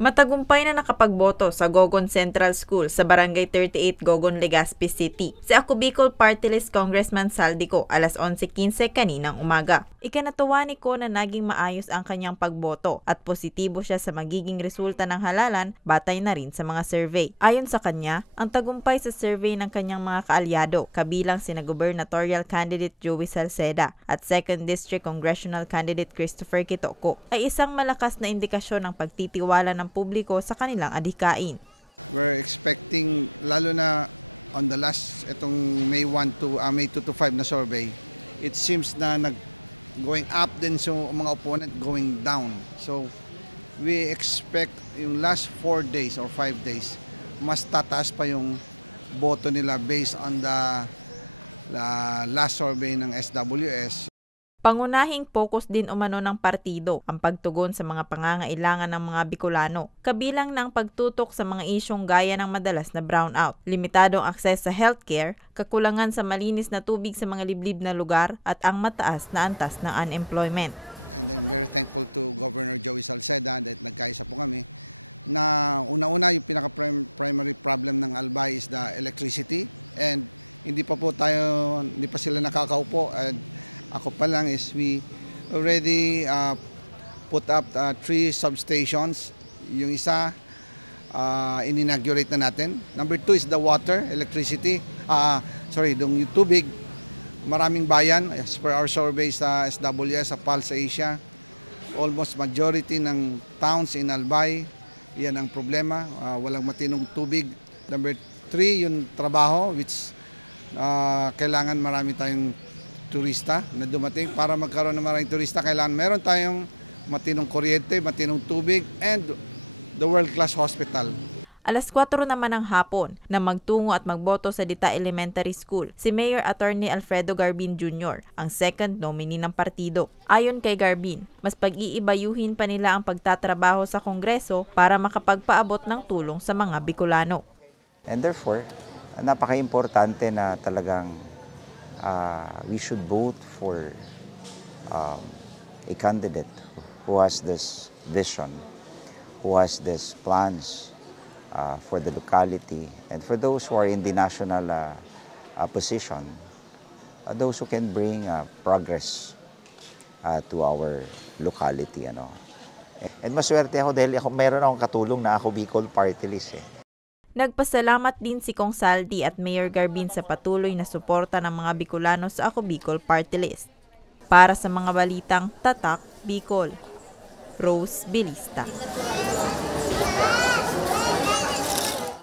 Matagumpay na nakapagboto sa Gogon Central School sa Barangay 38 Gogon, Legazpi City si Ako Bicol Party List Congressman Saldico alas 11:15 kaninang umaga. Ikinatuwa ni Ko na naging maayos ang kanyang pagboto at positibo siya sa magiging resulta ng halalan batay na rin sa mga survey. Ayon sa kanya, ang tagumpay sa survey ng kanyang mga kaalyado, kabilang sina gubernatorial candidate Joey Salceda at 2nd District Congressional candidate Christopher Quitoco, ay isang malakas na indikasyon ng pagtitiwala ng publiko sa kanilang adhikain. We're expecting, lalo na on the last, itong May 2 to 5 na survey, it seems na going up din so mga opponent going down. So we expect yung last 4 days or 5 days, mas tataas pa yung boto nila based on the last survey ng SWS. Pangunahing focus din umano ng partido ang pagtugon sa mga pangangailangan ng mga Bicolano, kabilang ng pagtutok sa mga isyong gaya ng madalas na brownout, limitadong akses sa healthcare, kakulangan sa malinis na tubig sa mga liblib na lugar at ang mataas na antas ng unemployment. And I'm very thankful to Governor Joey Salceda that nagkaisa po kami na una-una yung pinaka-primary problem ng Albay is the electricity, and hindi pa sila nakakaupo, and ako pa lang is we already put up 3 substations. Yung isa, in-inaugurate na natin. Number 2 is the water, electricity. Yung tubig. Maraming bayan, as per our survey sa SWS, sa Pulse Asia, almost majority ng towns in Albay, yan ang problema. Walang matinong tubig. Number 3, yung trabaho, which kailangan marami tayong turista na dumating. Para magkaroon ng maraming turista, kailangan meron tayong matinong kuryente, matinong tubig, and the world-class hospital. Alas 4 naman ng hapon na magtungo at magboto sa Dita Elementary School si Mayor Attorney Alfredo Garbin Jr., ang second nominee ng partido. Ayon kay Garbin, mas pag-iibayuhin pa nila ang pagtatrabaho sa Kongreso para makapagpaabot ng tulong sa mga Bicolano. And therefore, napaka-importante na talagang we should vote for a candidate who has this vision, who has these plans for the locality, and for those who are in the national position, those who can bring progress to our locality. And maswerte ako dahil meron akong katulong na Ako Bicol Party List. Nagpasalamat din si Kong Saldi at Mayor Garbin sa patuloy na suporta ng mga Bicolano sa Ako Bicol Party List. Para sa mga balitang Tatak Bicol, Rose Bilista.